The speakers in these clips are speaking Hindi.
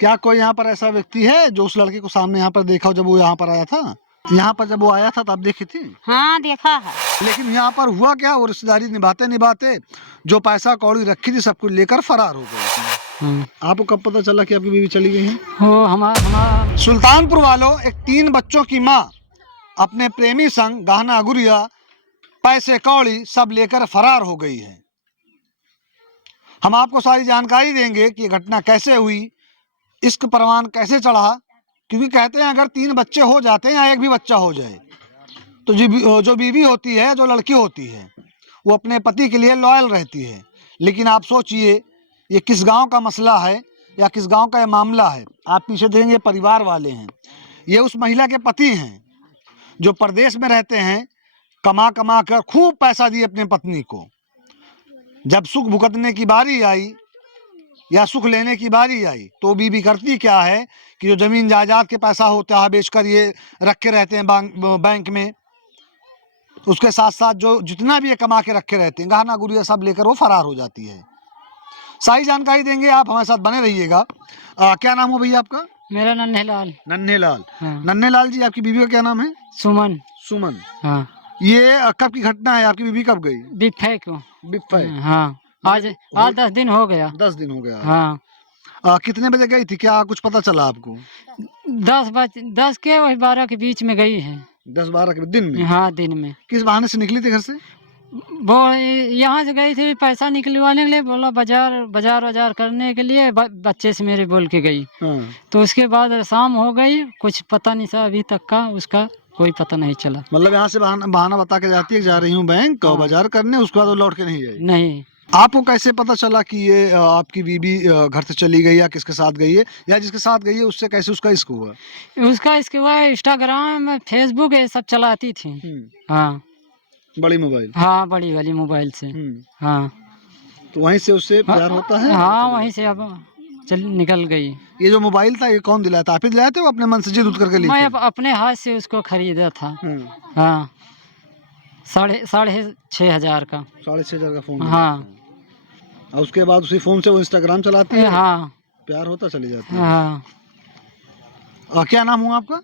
क्या कोई यहाँ पर ऐसा व्यक्ति है जो उस लड़के को सामने यहाँ पर देखा हो जब वो यहाँ पर आया था? यहाँ पर जब वो आया था तो आप देखी थी? हाँ देखा है। लेकिन यहाँ पर हुआ क्या, वो रिश्तेदारी निभाते निभाते जो पैसा कौड़ी रखी थी सब कुछ लेकर फरार हो गए। आपको कब पता चला कि आपकी बीवी चली गई है? वो हमारा सुल्तानपुर वालों, एक 3 बच्चों की माँ अपने प्रेमी संग गहना गुड़िया पैसे कौड़ी सब लेकर फरार हो गई है। हम आपको सारी जानकारी देंगे कि ये घटना कैसे हुई, इश्क परवान कैसे चढ़ा, क्योंकि कहते हैं अगर 3 बच्चे हो जाते हैं या एक भी बच्चा हो जाए तो जो बीवी होती है, जो लड़की होती है, वो अपने पति के लिए लॉयल रहती है। लेकिन आप सोचिए ये किस गांव का मसला है या किस गांव का ये मामला है। आप पीछे देखेंगे परिवार वाले हैं, ये उस महिला के पति हैं जो परदेश में रहते हैं, कमा कमा कर खूब पैसा दिए अपने पत्नी को। जब सुख भुगतने की बारी आई या सुख लेने की बारी आई तो बीवी करती क्या है कि जो जमीन जायदाद के पैसा होता है बेचकर ये रखे रहते हैं बैंक में, उसके साथ साथ जो जितना भी ये कमा के रखे रहते हैं गहना गुड़िया सब लेकर वो फरार हो जाती है। सारी जानकारी देंगे, आप हमारे साथ बने रहिएगा। क्या नाम हो भैया आपका? मेरा नन्हे लाल। नन्हे लाल। हाँ। नन्हे लाल जी, आपकी बीवी का क्या नाम है? सुमन। सुमन। हाँ। ये कब की घटना है? आपकी बीवी कब गई? बिफे को। बिफे। हाँ, आज 10 दिन हो गया। 10 दिन हो गया। हाँ। कितने बजे गई थी, क्या कुछ पता चला आपको? 10 के वही 12 के बीच में गई है। 10-12 के दिन में? हाँ दिन में। किस बहाने से निकली थी घर से? वो यहाँ से गई थी पैसा निकलवाने के लिए, बोला बाजार करने के लिए, बच्चे से मेरे बोल के गई। हाँ। तो उसके बाद शाम हो गई, कुछ पता नहीं था अभी तक का, उसका कोई पता नहीं चला। मतलब यहाँ से बहाना बता के जाती है जा रही हूँ बैंक और बाजार करने, उसके बाद वो लौट के नहीं आई? नहीं। आपको कैसे पता चला कि ये आपकी बीवी घर से चली गई, या किसके साथ गई है, या जिसके साथ गई है उससे कैसे उसका इश्क हुआ? उसका इसके बाद इंस्टाग्राम फेसबुक ये सब चलाती थी। हाँ बड़ी मोबाइल। हाँ, बड़ी वाली मोबाइल से। हाँ, तो वहीं से उससे प्यार होता है? हाँ वहीं से अब निकल गई। ये जो मोबाइल था ये कौन दिलाया था? आप ही दिलाए थे, वो अपने मन से जिद उठ करके ली थी? मैं अपने हाथ से उसको खरीदा था। हाँ, 6,500 का। 6,500 का फोन? हाँ। और उसके बाद उसी फोन से वो इंस्टाग्राम चलाती है? हाँ। प्यार होता चली जाती है। हाँ। क्या नाम हुआ आपका?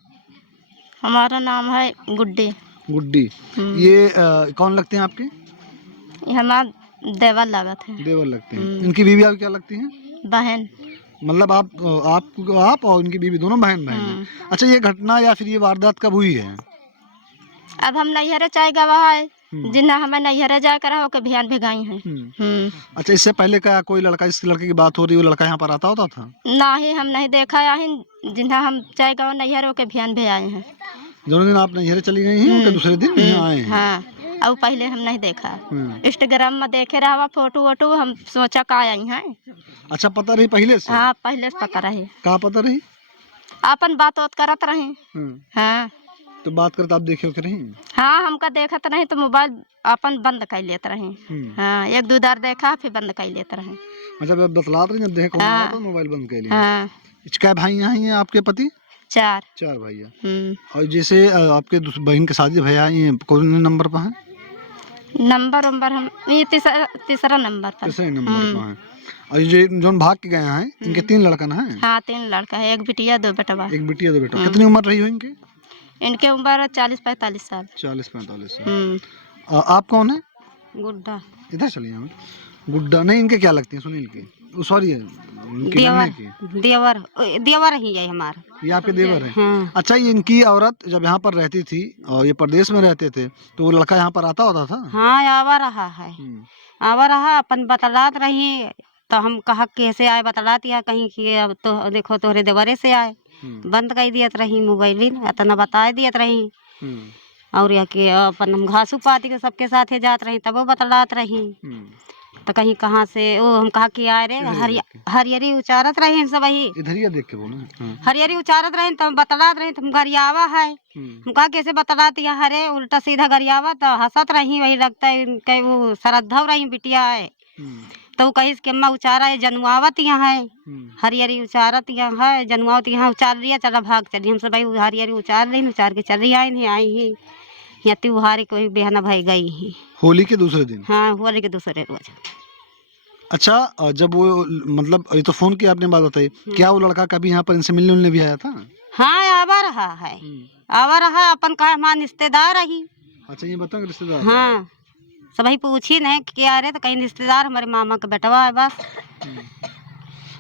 हमारा नाम है गुड्डी। गुड्डी। ये कौन लगते हैं आपके? हमारा देवर लागत है। देवर लगते हैं। इनकी बीवी आपकी क्या लगती हैं? बहन। मतलब आप और इनकी बीवी दोनों बहन हैं। अच्छा, ये घटना या फिर ये वारदात कब हुई है? अब हम नैहरे चाय गवा है, जिन्ना हमें नैहरे जाए करा हो के भियान भिगाई है। अच्छा, इससे पहले क्या कोई लड़का, इस लड़के की बात हो रही है, वो लड़का यहाँ पर आता होता था? ना ही हम नहीं देखा है, जिन्ना हम चाय गवा नैहरे के भियान भिजाए हैं। दोनों दिन आप नैहरे चली गई हैं, उनके दूसरे दिन यहाँ आए हैं? हाँ, अब पहले हम नहीं देखा। इंस्टाग्राम में देखे रहा फोटो वोटो, हम सोचा का आई हैं। अच्छा, पता रही पहले से? हाँ, पहले से पता रही। कहाँ पता रही? अपन बात करत रही। हाँ, तो बात करते आप देखे होते रही? हाँ, हमका देखत नहीं तो मोबाइल अपन बंद कर लेते रही। हाँ, 1-2 बार देखा फिर बंद कर लेते रहे। मतलब अब बतलाते रहे, जब देखे कौन आया तो मोबाइल बंद कर लिया। हाँ। क्या भाई यहाँ हैं आपके पति? 4 भैया। और जैसे आपके बहन के शादी भैया ये कौन नंबर पर है? नंबर हम ये तीसरा नंबर पर। तीसरे नंबर पर है। और ये जो भाग के गए हैं, इनके 3 लड़का ना है? हाँ, 3 लड़का है, 1 बिटिया 2 बेटवा। 1 बिटिया 2 बेटा। कितनी उम्र रही हो इनकी? इनके उम्र 40-45 साल। 40-45 साल। आप कौन है? गुड्डा। इधर चलिए। हम गुड्डा नहीं, इनके क्या लगती है? सुनील की, सॉरी देवर ही है हमारा। ये आपके देवर है? हाँ। अच्छा, ये इनकी औरत जब यहाँ पर रहती थी और ये प्रदेश में रहते थे तो वो लड़का यहाँ पर आता होता था? हाँ, आवा रहा है। आवा रहा, अपन बतलात रही तो हम कहा कैसे आए, बतलाती है कहीं कि अब तो देखो तोहरे देवरे से आए। बंद कर दियत रही मोबाइल, इतना बता दियत रही। और या कि अपन हम घासू पाती के सबके साथ जात रही तब वो बतलात रही। तो कहीं कहाँ से वो हम कहा कि आए रे, हरियरी उचारत रहे सब, वही इधर देख के बोलो। हरियरी उचारत रहे तब बतलात रहे, तुम गरियावा है। हम कहा कैसे बतलाती है, हरे उल्टा सीधा गरियावा, तो हंसत रही, वही लगता है वो श्रद्धा रही बिटिया है। तो कहिस कि अम्मा उचारा है, जनुआवत यहाँ है, हरियरी उचारत यहाँ है, जनुआवत यहाँ उचार रही है, चला भाग चली। हमसे भाई हरियरी उचार रही, उचार के चली आई नहीं आई ही या त्योहारी कोई बहना भाई गई ही। होली के दूसरे दिन? हाँ, होली के दूसरे रोज। अच्छा जब वो मतलब ये तो फोन की आपने बात बताई, क्या वो लड़का कभी यहाँ पर इनसे मिलने उलने भी आया था? हाँ आवा रहा है, आवा रहा अपन का हमारा रिश्तेदार रही। अच्छा ये बताओ रिश्तेदार। हाँ सभी पूछी नहीं कि क्या रे, तो कहीं रिश्तेदार हमारे मामा का बेटवा है बस।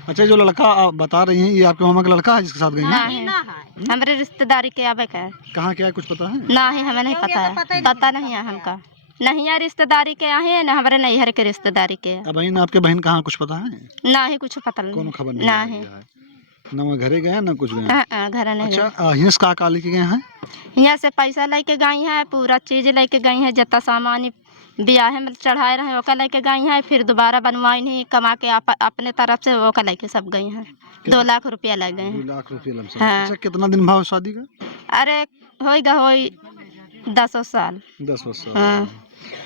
अच्छा जो लड़का आप बता रही हैं ये आपके मामा का लड़का है जिसके साथ गई हैं? नहीं ना है हमारे रिश्तेदारी के आवे का है। कहाँ क्या है कुछ पता है? नहीं हमें नहीं पता है, पता नहीं है हमका। नहीं है रिश्तेदारी के आहे ना हमारे नैहर के रिश्तेदारी के। अब बहन आपके बहन कहाँ कुछ पता है? ना ही कुछ पता नहीं। कोनो खबर नहीं ना आई है है। ना वो घरे गए ना कुछ गए। घर नहीं गए। अच्छा हिंस का लेके गए हैं? यहाँ से पैसा लेके गई है, पूरा चीज लेके गई है, जितना सामान ब्याह में चढ़ाए रहे ओका लेके गई है, फिर दोबारा बनवाई नहीं कमा के अपने तरफ से ओका लेके सब गई हैं। 2 लाख रुपया लग गए 2 हैं। लाख रुपये लमसम। हाँ। अच्छा कितना दिन भाव शादी का? अरे होएगा 10 साल। 10 वर्ष। हाँ।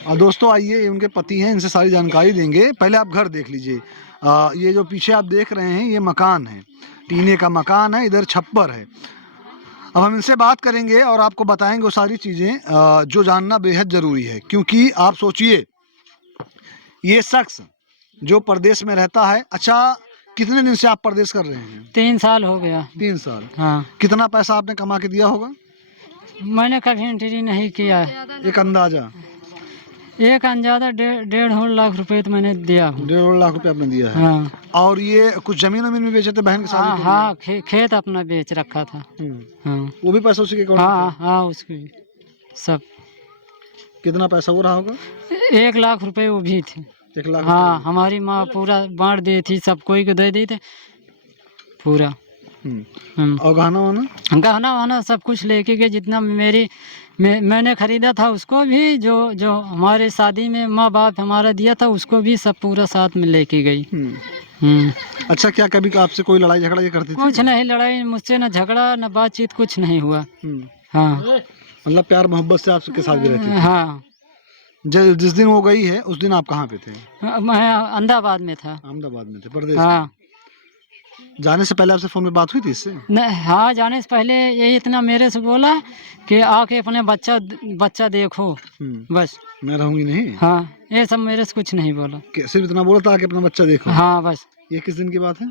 और दोस्तों आइए उनके पति हैं, इनसे सारी जानकारी देंगे। पहले आप घर देख लीजिए। ये जो पीछे आप देख रहे हैं ये मकान है, टीने का मकान है, इधर छप्पर है। अब हम इनसे बात करेंगे और आपको बताएंगे वो सारी चीज़ें जो जानना बेहद ज़रूरी है। क्योंकि आप सोचिए ये शख्स जो परदेश में रहता है। अच्छा कितने दिन से आप परदेश कर रहे हैं? 3 साल हो गया। 3 साल। हाँ कितना पैसा आपने कमा के दिया होगा? मैंने कभी एंट्री नहीं किया है। एक अंदाजा? एक अंदाजा 1.5 लाख रुपए तो मैंने दिया हूँ। 1.5 लाख रुपये आपने दिया है। हाँ और ये कुछ जमीन वमीन भी बेचे थे बहन के हाँ शादी हाँ खेत अपना बेच रखा था। के लिए? हाँ वो भी पैसा उसी के अकाउंट में हाँ था? हाँ उसकी सब। कितना पैसा वो रहा होगा? 1 लाख रुपए वो भी थे। 1 लाख हाँ हमारी माँ पूरा बांट दी थी, सब कोई को दे दी थे पूरा। और गहना वाना? गहना वहना सब कुछ लेके गए, जितना मैंने खरीदा था उसको भी, जो जो हमारे शादी में माँ बाप हमारा दिया था उसको भी सब पूरा साथ में लेके गई। अच्छा क्या कभी आपसे कोई लड़ाई झगड़ा ये करती थी? कुछ नहीं, लड़ाई मुझसे न झगड़ा न बातचीत, कुछ नहीं हुआ। हाँ मतलब प्यार मोहब्बत से आपके साथ भी रहती थी? हाँ। जिस दिन वो गई है उस दिन आप कहाँ पे थे? मैं अहमदाबाद में था। अहमदाबाद में थे परदेश? हाँ। जाने से पहले आपसे फोन पे बात हुई थी इससे? हाँ जाने से पहले ये इतना मेरे से बोला कि आके अपने बच्चा देखो बस, मैं रहूंगी नहीं। हाँ ये सब मेरे से कुछ नहीं बोला। सिर्फ इतना बोला था कि अपना बच्चा देखो? हाँ बस। ये किस दिन की बात है?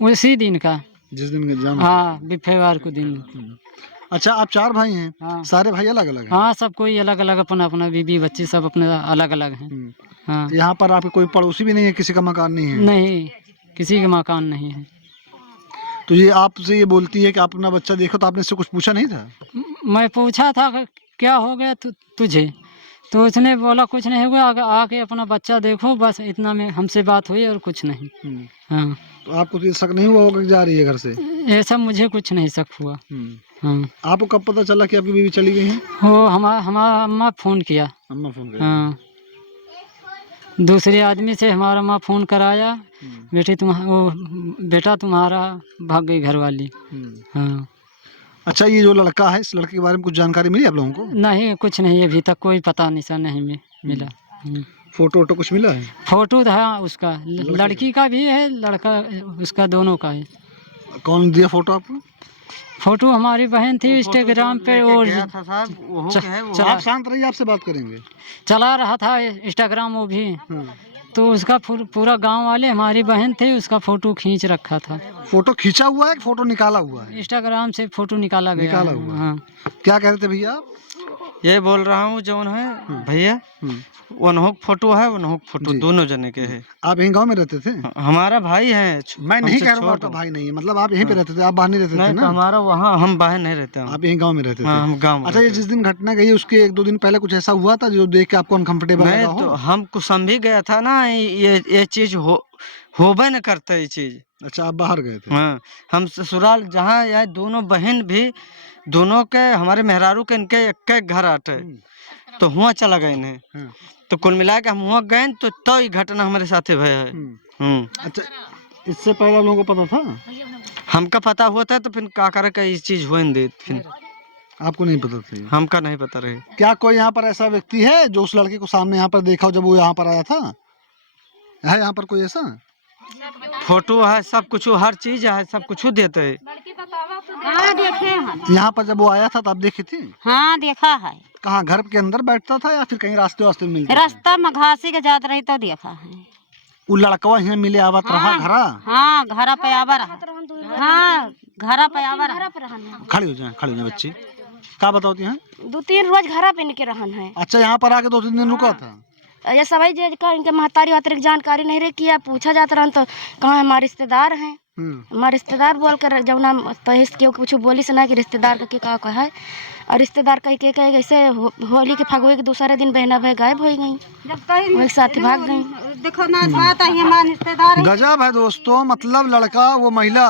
उसी दिन का, जिस दिन जाना? हाँ बिफेवार को दिन। अच्छा आप 4 भाई हैं? हाँ। सारे भाई अलग अलग हैं? हाँ सब कोई अलग अलग, अपना अपना बीबी बच्चे सब अपने अलग अलग हैं। हाँ। यहाँ पर आपके कोई पड़ोसी भी नहीं है, किसी का मकान नहीं है? नहीं किसी के मकान नहीं है। तो ये आपसे ये बोलती है कि आप अपना बच्चा देखो, तो आपने इससे कुछ पूछा नहीं था? मैं पूछा था कि क्या हो गया तुझे, तो उसने बोला कुछ नहीं हुआ, आके अपना बच्चा देखो बस, इतना में हमसे बात हुई और कुछ नहीं। हाँ। तो आपको तो ये शक नहीं हुआ होगा कि जा रही है घर से? ऐसा मुझे कुछ नहीं शक हुआ। हाँ। आपको कब पता चला कि आपकी बीवी चली गई है? वो हमारा अम्मा फ़ोन किया। अम्मा फोन कर? हाँ दूसरे आदमी से हमारा माँ फ़ोन कराया, बेटा तुम्हारा भाग गई घरवाली। हाँ। अच्छा ये जो लड़का है इस लड़के के बारे में कुछ जानकारी मिली आप लोगों को? नहीं कुछ नहीं, अभी तक कोई पता निशान नहीं मिला। फोटो वोटो कुछ मिला है? फोटो था उसका, लड़की का भी है, लड़का उसका, दोनों का है। कौन दिया फोटो आपको? फोटो हमारी बहन थी इंस्टाग्राम पे, और आप शांत रहिए, आपसे बात करेंगे। चला रहा था इंस्टाग्राम वो भी, तो उसका पूरा गांव वाले, हमारी बहन थी, उसका फोटो खींच रखा था। फोटो खींचा हुआ है कि फोटो निकाला हुआ है? इंस्टाग्राम से फोटो निकाला गया। निकाला हुआ है। हाँ। क्या कह रहे थे भैया आप? ये बोल रहा हूँ जो है भैया, वनहुक फोटो है, वनहुक फोटो दोनों जने के है। आप यहीं गांव में रहते थे? हमारा भाई है। मैं नहीं कह रहा हूँ आपका भाई नहीं है, मतलब आप यहीं पे रहते थे, आप बाहर नहीं रहते थे ना? हमारा वहाँ, हम बाहर नहीं रहते हैं, आप यहीं गांव में रहते थे? हाँ, हम गाँव में। अच्छा ये जिस दिन घटना गई उसके 1-2 दिन पहले कुछ ऐसा हुआ था जो देख के आपको अनकंफर्टेबल लगा हो? तो हमको समझ गया था ना ये चीज होबे न करता ये चीज। अच्छा आप बाहर गए थे? हाँ हम ससुराल जहाँ यह दोनों बहन भी, दोनों के हमारे मेहरारू के इनके एक घर आते, तो हुआ चला गए इन्हें। तो कुल मिला के हम हुआ गए तो ये घटना हमारे साथ भय है। अच्छा इससे पहले आप लोगों को पता था? हमका पता हुआ था तो फिर का करे का इस चीज हुए दे, फिर आपको नहीं पता था? हमका नहीं पता रहे। क्या कोई यहाँ पर ऐसा व्यक्ति है जो उस लड़के को सामने यहाँ पर देखा हो जब वो यहाँ पर आया था? है यहाँ पर कोई ऐसा? फोटो है, सब कुछ, हर चीज है, सब कुछ देते है। हाँ देखे हैं। यहाँ पर जब वो आया था तब देखी थी? हाँ देखा है। कहाँ घर के अंदर बैठता था या फिर कहीं रास्ते वास्ते में मिलता था? रास्ता में घासी के जात रही तो देखा है। वो लड़कवा यहाँ मिले आवत रहा घरा? हाँ घर पे आवर हाँ घर पे आवर खड़ी हो जाए बच्ची, क्या बताओती हैं? 2-3 रोज घर पे इनके रहन है। अच्छा, यहाँ पर आके 2-3 दिन रुका था? ये सभी जे का इनके महतारी वातारी जानकारी नहीं रही किया, पूछा जाता रहा तो कहाँ हमारे रिश्तेदार हैं। हमारे रिश्तेदार बोल कर जब ना तो क्यों कुछ बोली से ना कि रिश्तेदार का क्या कहा है, और रिश्तेदार कह के ऐसे होली के फगुए के दूसरे दिन बहना भाई गायब हो गई, वही साथ भाग गई। देखो ना बात है हमारे रिश्तेदार गजब है दोस्तों। मतलब लड़का वो महिला,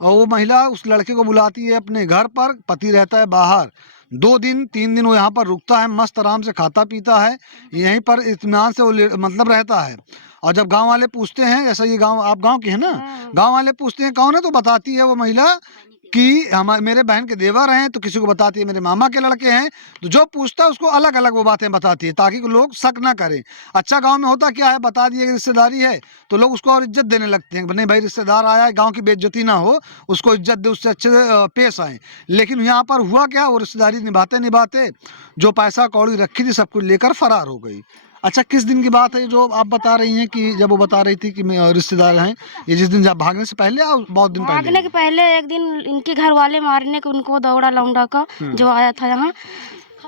और वो महिला उस लड़के को बुलाती है अपने घर पर, पति रहता है बाहर। 2 दिन 3 दिन वो यहाँ पर रुकता है, मस्त आराम से खाता पीता है, यहीं पर इत्मीनान से वो मतलब रहता है। और जब गांव वाले पूछते हैं, जैसा ये गांव, आप गांव के हैं ना, गांव वाले पूछते हैं कौन है, तो बताती है वो महिला कि हमारे मेरे बहन के देवर हैं, तो किसी को बताती है मेरे मामा के लड़के हैं। तो जो पूछता है उसको अलग अलग वो बातें बताती है ताकि लोग शक ना करें। अच्छा, गांव में होता क्या है, बता दिए कि रिश्तेदारी है तो लोग उसको और इज्जत देने लगते हैं, नहीं भाई रिश्तेदार आया है, गांव की बेइज्जती ना हो, उसको इज्जत दे, उससे अच्छे से पेश आए। लेकिन यहाँ पर हुआ क्या, वो रिश्तेदारी निभाते जो पैसा कौड़ी रखी थी सब कुछ लेकर फरार हो गई। अच्छा, किस दिन की बात है जो आप बता रही हैं कि जब वो बता रही थी कि रिश्तेदार हैं, ये जिस दिन जब भागने से पहले या बहुत दिन पहले? भागने के पहले एक दिन इनके घर वाले मारने को उनको दौड़ा लौंडा का जो आया था यहाँ,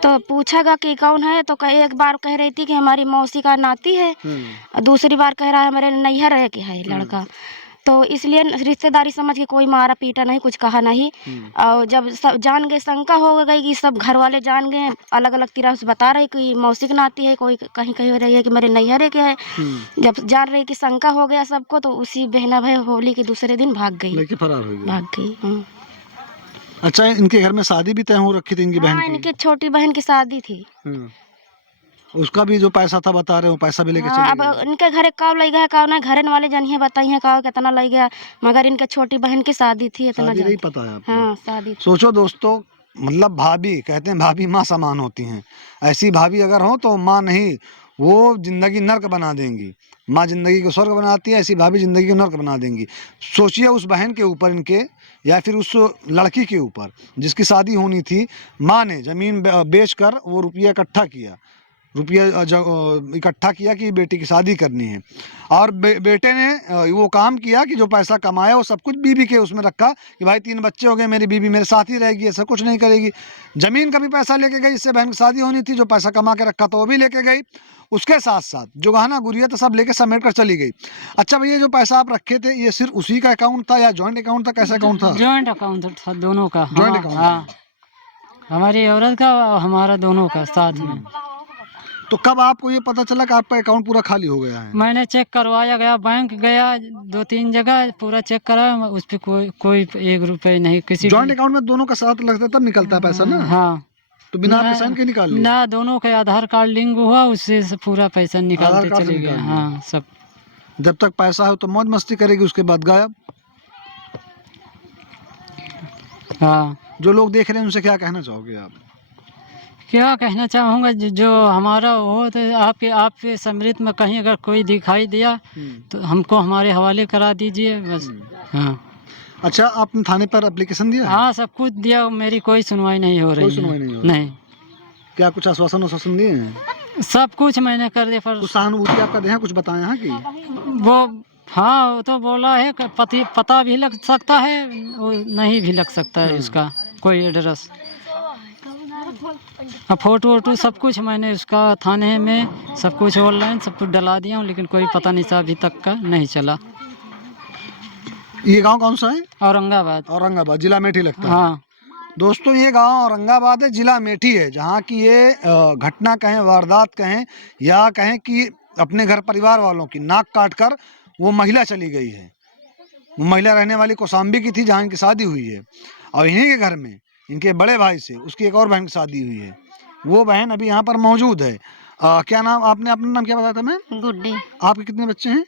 तो पूछागा कि कौन है, तो एक बार कह रही थी कि हमारी मौसी का नाती है, और दूसरी बार कह रहा है हमारे नैहर है कि है लड़का। तो इसलिए रिश्तेदारी समझ के कोई मारा पीटा नहीं, कुछ कहा नहीं। और जब सब जान गए, शंका हो गई कि सब घर वाले जान गए, अलग अलग तरह से बता रहे कि मौसी की नाती है, कोई कहीं कहीं रही है कि मेरे नैहरे के है। जब जान रही कि शंका हो गया सबको, तो उसी बहना भाई होली के दूसरे दिन भाग गई, फरार हो गई, भाग गई। अच्छा, इनके घर में शादी भी तय हो रखी थी इनकी बहन की? इनकी छोटी बहन की शादी थी। उसका भी जो पैसा था बता रहे हो, पैसा भी लेके हाँ, चले अब गए? इनके घरे कब लग गया कब ना, घरे वाले जानिए बताई है कब कितना लग गया, मगर इनके छोटी बहन की शादी थी, इतना शादी नहीं पता है आपको? हाँ शादी। सोचो दोस्तों, मतलब भाभी, कहते हैं भाभी माँ समान होती हैं, ऐसी भाभी अगर हो तो माँ नहीं, वो जिंदगी नर्क बना देंगी। माँ जिंदगी को स्वर्ग बनाती है, ऐसी भाभी जिंदगी को नर्क बना देंगी। सोचिए उस बहन के ऊपर इनके, या फिर उस लड़की के ऊपर जिसकी शादी होनी थी, माँ ने ज़मीन बेचकर वो रुपया इकट्ठा किया कि बेटी की शादी करनी है, और बेटे ने वो काम किया कि जो पैसा कमाया वो सब कुछ बीबी के उसमें रखा कि भाई 3 बच्चे हो गए, मेरी बीबी मेरे साथ ही रहेगी, ऐसा कुछ नहीं करेगी। ज़मीन का भी पैसा लेके गई, इससे बहन की शादी होनी थी, जो पैसा कमा के रखा था वो भी लेके गई, उसके साथ साथ जो गहना गुड़िया था सब लेके समेट कर चली गई। अच्छा भैया, जो पैसा आप रखे थे ये सिर्फ उसी का अकाउंट था या जॉइंट अकाउंट था, कैसा अकाउंट था? जॉइंट अकाउंट था दोनों का। Joint account? हाँ, हमारी औरत का और हमारा दोनों का साथ में। तो कब आपको ये पता चला कि आपका अकाउंट पूरा खाली हो गया है? मैंने चेक करवाया, गया बैंक गया 2-3 जगह, पूरा चेक करा, उस पर कोई 1 रुपये नहीं। किसी जॉइंट अकाउंट में दोनों का साथ लगता है तब निकलता है पैसा ना? हाँ, तो बिना आपके साइन के निकाल लिया? ना, दोनों के आधार कार्ड लिंक हुआ, उससे से पूरा पैसा निकालते कार्ड से चले गए। निकाल लिया। हाँ, सब। जब तक पैसा है तो मौज मस्ती करेगी, उसके बाद गायब। हाँ, जो लोग देख रहे हैं उनसे क्या कहना चाहोगे आप? क्या कहना चाहूँगा, जो हमारा हो तो आपके समृद्ध में कहीं अगर कोई दिखाई दिया तो हमको हमारे हवाले करा दीजिए बस। हाँ। अच्छा, आपने थाने पर एप्लीकेशन दिया है? हाँ, सब कुछ दिया, मेरी कोई सुनवाई नहीं हो रही कोई सुनवाई नहीं हो रही? नहीं। क्या कुछ आश्वासन दिए हैं? सब कुछ मैंने कर दिया, पर कुछ सहानुभूति आपका दें, कुछ बताए हैं कि वो, हाँ, वो तो बोला है कि पता भी लग सकता है, वो नहीं भी लग सकता है उसका कोई एड्रेस। फोटो वोटो सब कुछ मैंने उसका थाने में सब कुछ ऑनलाइन सब कुछ डला दिया हूँ, लेकिन कोई पता नहीं सा अभी तक का नहीं चला। ये गांव कौन सा है? औरंगाबाद। औरंगाबाद जिला मेठी लगता है। हाँ दोस्तों, ये गांव औरंगाबाद है, जिला मेठी है, जहाँ की ये घटना कहें, वारदात कहें, या कहें कि अपने घर परिवार वालों की नाक काट कर वो महिला चली गई है। वो महिला रहने वाली कौशाम्बी की थी, जहाँ इनकी शादी हुई है, और इन्हीं के घर में इनके बड़े भाई से उसकी एक और बहन की शादी हुई है। वो बहन अभी यहाँ पर मौजूद है। क्या नाम, आपने अपना नाम क्या बताया था? मैं गुड्डी। आपके कितने बच्चे हैं?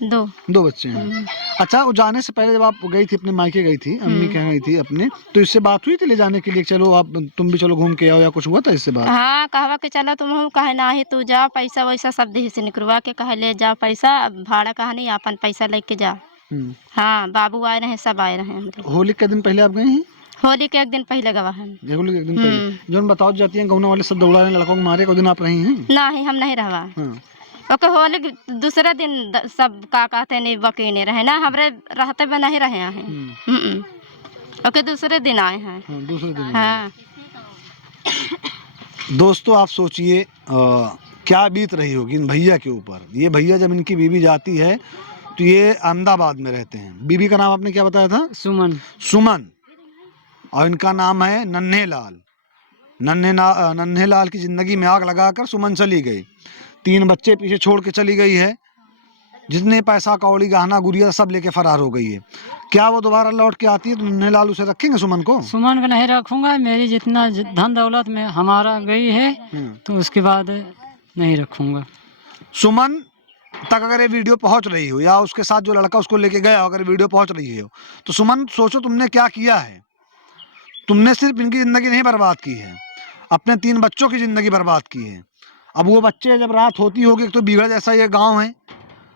2 बच्चे हैं। अच्छा, वो जाने से पहले जब आप गई थी, अपने मायके गई थी, अम्मी कह गई थी अपने, तो इससे बात हुई थी ले जाने के लिए, चलो आप तुम भी चलो घूम के आओ, या कुछ हुआ था इससे बात? हाँ, कहवा के चलो तुम, कहे ना ही तू जा, पैसा वैसा सब देही से निकलवा के कहे ले जा पैसा, भाड़ा कहा नहीं, अपन पैसा लेके जा। हाँ, बाबू आए रहे, सब आए रहे हैं। होली के दिन पहले आप गए हैं? होली के 1 दिन पहले गवा है। होली के 1 दिन पहले जो बताओ जाती है, गौना वाले सब दौड़ा रहे लड़कों को मारे, को दिन आप रही हैं? नहीं, हम नहीं रहवा। ओके होली के दूसरे दिन सब का कहते नहीं बकीने रहे ना, हमरे रहते में नहीं रहे हैं। ओके दूसरे दिन आए हैं। दूसरे दिन। हाँ दोस्तों आप सोचिए क्या बीत रही होगी इन भैया के ऊपर। ये भैया जब इनकी बीवी जाती है तो ये अहमदाबाद में रहते हैं। बीवी का नाम आपने क्या बताया था? सुमन। सुमन। और इनका नाम है नन्हे लाल। नन्हे लाल की ज़िंदगी में आग लगाकर सुमन चली गई। 3 बच्चे पीछे छोड़ के चली गई है। जितने पैसा कौड़ी गहना गुड़िया सब लेके फरार हो गई है। क्या वो दोबारा लौट के आती है तो नन्हे लाल उसे रखेंगे सुमन को? सुमन को नहीं रखूंगा, मेरी जितना धन दौलत में हमारा गई है तो उसके बाद नहीं रखूंगा। सुमन तक अगर ये वीडियो पहुंच रही हो या उसके साथ जो लड़का उसको लेके गया अगर वीडियो पहुंच रही हो तो सुमन सोचो तुमने क्या किया है। तुमने सिर्फ इनकी ज़िंदगी नहीं बर्बाद की है, अपने 3 बच्चों की ज़िंदगी बर्बाद की है। अब वो बच्चे जब रात होती होगी, तो बिगड़ जैसा ये गांव है,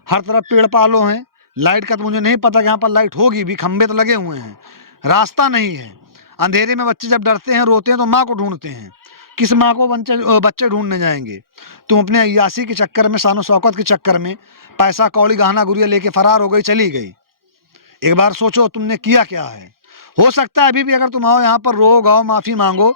हर तरफ पेड़ पालो हैं, लाइट का तो मुझे नहीं पता कि यहाँ पर लाइट होगी भी, खंबे तो लगे हुए हैं, रास्ता नहीं है। अंधेरे में बच्चे जब डरते हैं रोते हैं तो माँ को ढूंढते हैं। किस माँ को बच्चे ढूंढने जाएंगे? तुम अपने अय्यासी के चक्कर में, शानो शौकत के चक्कर में पैसा कौड़ी गहना गुड़िया लेके फरार हो गई, चली गई। एक बार सोचो तुमने किया क्या है। हो सकता है अभी भी अगर तुम आओ यहाँ पर रो गाओ माफ़ी मांगो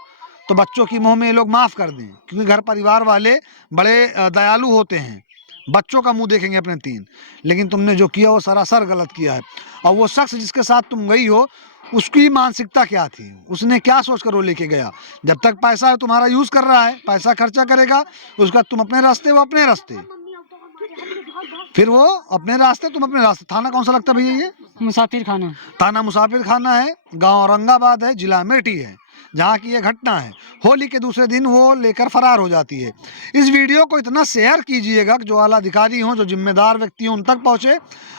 तो बच्चों की मुँह में ये लोग माफ़ कर दें, क्योंकि घर परिवार वाले बड़े दयालु होते हैं, बच्चों का मुंह देखेंगे अपने 3। लेकिन तुमने जो किया वो सरासर गलत किया है। और वो शख्स जिसके साथ तुम गई हो उसकी मानसिकता क्या थी, उसने क्या सोच कर वो लेके गया? जब तक पैसा तुम्हारा यूज़ कर रहा है, पैसा खर्चा करेगा, उसके बाद तुम अपने रास्ते वो अपने रास्ते, फिर वो अपने रास्ते तुम अपने रास्ते। थाना कौन सा लगता है भैया ये? मुसाफिर खाना। थाना मुसाफिर खाना है, गांव औरंगाबाद है, जिला अमेठी है, जहाँ की ये घटना है। होली के दूसरे दिन वो लेकर फरार हो जाती है। इस वीडियो को इतना शेयर कीजिएगा कि जो आला अधिकारी हों, जो जिम्मेदार व्यक्ति हों, उन तक पहुँचे,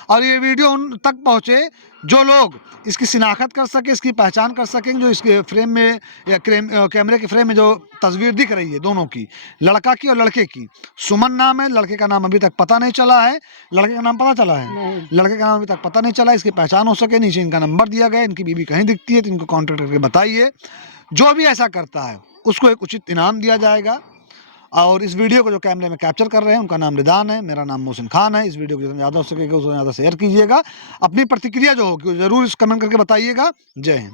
और ये वीडियो उन तक पहुँचे जो लोग इसकी शिनाख्त कर सके, इसकी पहचान कर सकें। जो इसके फ्रेम में या कैमरे के फ्रेम में जो तस्वीर दिख रही है दोनों की, लड़का की और लड़के की, सुमन नाम है, लड़के का नाम अभी तक पता नहीं चला है। लड़के का नाम पता चला है? लड़के का नाम अभी तक पता नहीं चला, इसकी पहचान हो सके। नीचे इनका नंबर दिया गया, इनकी बीवी कहीं दिखती है तो इनको कॉन्टेक्ट करके बताइए। जो भी ऐसा करता है उसको एक उचित इनाम दिया जाएगा। और इस वीडियो को जो कैमरे में कैप्चर कर रहे हैं उनका नाम रिदान है, मेरा नाम मोहसिन खान है। इस वीडियो को जितना ज़्यादा हो सकेगा उतना ज़्यादा शेयर कीजिएगा। अपनी प्रतिक्रिया जो होगी ज़रूर इस कमेंट करके बताइएगा। जय हिंद।